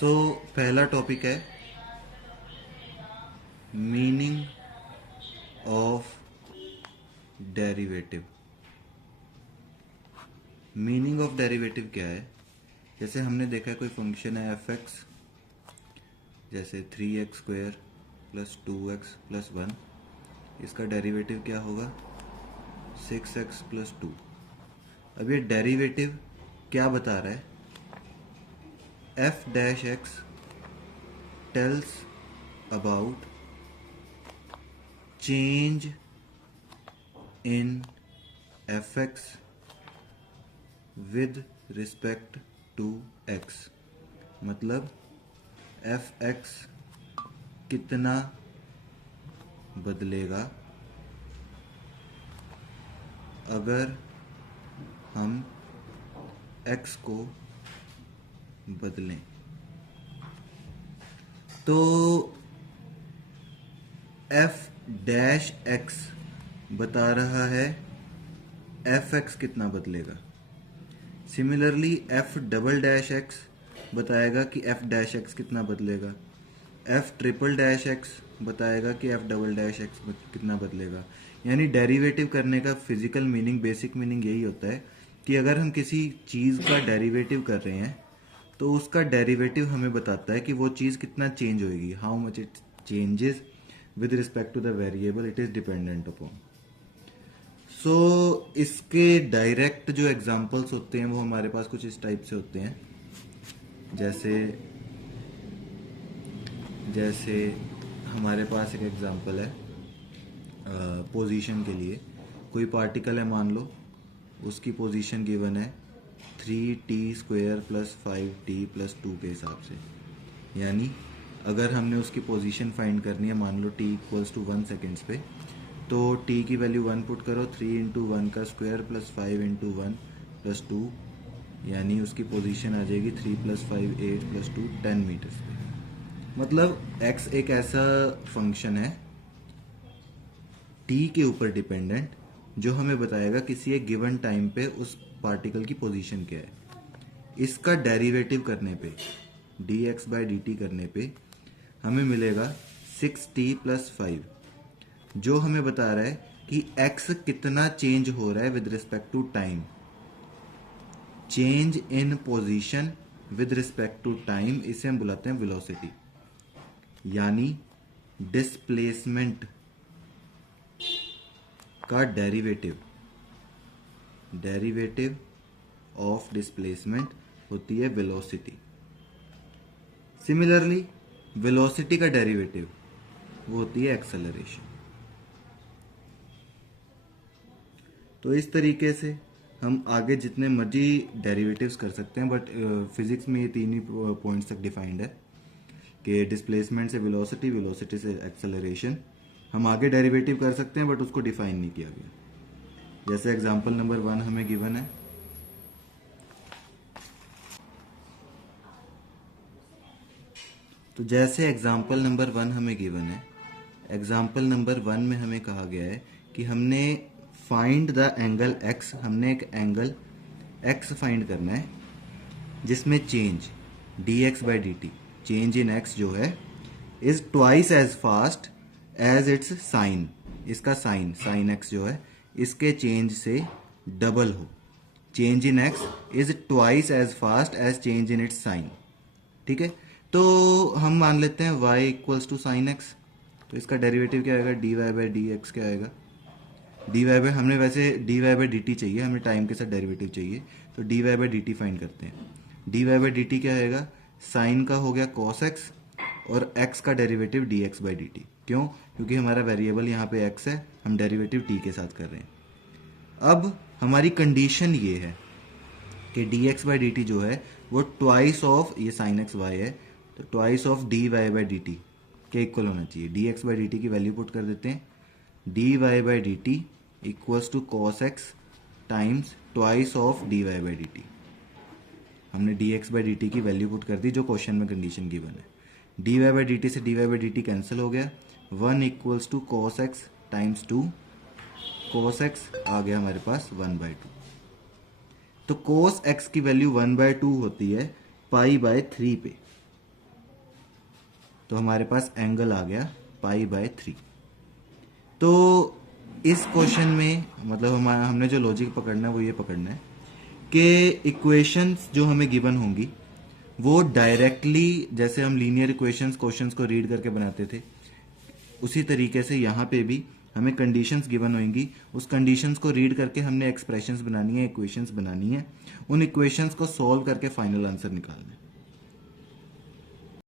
सो पहला टॉपिक है meaning of derivative. Meaning of derivative क्या है? जैसे हमने देखा है कोई फंक्शन है एफ एक्स, जैसे 3x² प्लस 2x प्लस 1, इसका डेरिवेटिव क्या होगा? 6x plus 2। अब ये डेरिवेटिव क्या बता रहा है? F dash X tells about change in F X with respect to X. मतलब एफ एक्स कितना बदलेगा अगर हम एक्स को बदलें। तो एफ डैश एक्स बता रहा है एफ एक्स कितना बदलेगा। Similarly F double dash x बताएगा कि एफ डैश एक्स कितना बदलेगा। एफ ट्रिपल डैश एक्स बताएगा कि एफ डबल डैश एक्स कितना बदलेगा। यानी डेरिवेटिव करने का फिजिकल मीनिंग, बेसिक मीनिंग यही होता है कि अगर हम किसी चीज़ का डेरिवेटिव कर रहे हैं तो उसका डेरिवेटिव हमें बताता है कि वो चीज़ कितना चेंज होएगी, how much it changes with respect to the variable it is dependent upon. So इसके डायरेक्ट जो एग्जांपल्स होते हैं वो हमारे पास कुछ इस टाइप से होते हैं। जैसे जैसे हमारे पास एक एग्जांपल है पोजीशन के लिए। कोई पार्टिकल है, मान लो उसकी पोजीशन गिवन है 3t² प्लस 5t प्लस 2 के हिसाब से। यानी अगर हमने उसकी पोजीशन फाइंड करनी है, मान लो t इक्वल्स टू 1 सेकेंड्स पे, तो t की वैल्यू 1 पुट करो, 3 इंटू 1 का स्क्वायर प्लस 5 इंटू 1 प्लस 2, यानी उसकी पोजीशन आ जाएगी 3 प्लस 5 8 प्लस 2 10 मीटर्स पे। मतलब x एक ऐसा फंक्शन है t के ऊपर डिपेंडेंट जो हमें बताएगा किसी एक गिवन टाइम पे उस पार्टिकल की पोजीशन क्या है। इसका डेरिवेटिव करने पे, dx बाई dt करने पे हमें मिलेगा 6t प्लस 5, जो हमें बता रहा है कि x कितना चेंज हो रहा है with respect to time. Change in position with respect to time, इसे हम बुलाते हैं वेलोसिटी। यानी डिस्प्लेसमेंट का डेरिवेटिव ऑफ डिस्प्लेसमेंट होती है वेलोसिटी। सिमिलरली वेलोसिटी का डेरिवेटिव वो होती है एक्सेलरेशन। तो इस तरीके से हम आगे जितने मर्जी डेरिवेटिव्स कर सकते हैं, बट फिजिक्स में ये तीन ही पॉइंट्स तक डिफाइंड है कि डिस्प्लेसमेंट से वेलोसिटी, वेलोसिटी से एक्सेलरेशन। हम आगे डेरिवेटिव कर सकते हैं बट उसको डिफाइन नहीं किया गया। जैसे एग्जांपल नंबर 1 हमें गिवन है, तो जैसे एग्जांपल नंबर 1 हमें गिवन है, एग्जांपल नंबर 1 में हमें कहा गया है कि हमने फाइंड द एंगल x, हमने एक एंगल x फाइंड करना है जिसमें change dx by dt, change in x जो है is twice as fast as it's sine. इसका साइन, साइन x जो है इसके चेंज से डबल हो। Change in x is twice as fast as change in its sine. ठीक है, तो हम मान लेते हैं y equals to sine x, तो इसका डेरिवेटिव क्या आएगा? dy बाई डी एक्स क्या आएगा? dy बाई, हमने वैसे dy बाई dt चाहिए, हमें टाइम के साथ डेरिवेटिव चाहिए, तो dy बाई dt फाइंड करते हैं। dy बाई dt क्या आएगा? साइन का हो गया cos x और x का डेरिवेटिव dx बाई dt। क्यों? क्योंकि हमारा वेरिएबल यहाँ पे x है, हम डेरिवेटिव t के साथ कर रहे हैं। अब हमारी कंडीशन ये है कि dx बाई dt जो है वो ट्वाइस ऑफ, ये साइन x y है, तो twice of dy by dt के इक्वल होना चाहिए। dx बाई dt की वैल्यू पुट कर देते हैं, dy by dt equals to cos x times twice of dy by dt। हमने dx बाई dt की वैल्यू पुट कर दी जो क्वेश्चन में कंडीशन गिवन है। dy बाई dt से dy बाई dt कैंसिल हो गया, 1 equals to cos x times 2, cos x आ गया हमारे पास 1/2। तो cos x की वैल्यू 1/2 होती है पाई बाय 3 पे। तो हमारे पास एंगल आ गया π/3। तो इस क्वेश्चन में मतलब हमने जो लॉजिक पकड़ना है वो ये पकड़ना है कि इक्वेशंस जो हमें गिवन होंगी वो डायरेक्टली, जैसे हम लीनियर इक्वेशंस क्वेश्चंस को रीड करके बनाते थे, उसी तरीके से यहाँ पे भी हमें कंडीशंस गिवन होंगी। उस कंडीशंस को रीड करके हमने एक्सप्रेशंस बनानी है, इक्वेशंस बनानी है, उन इक्वेशंस को सॉल्व करके फाइनल आंसर निकालना है।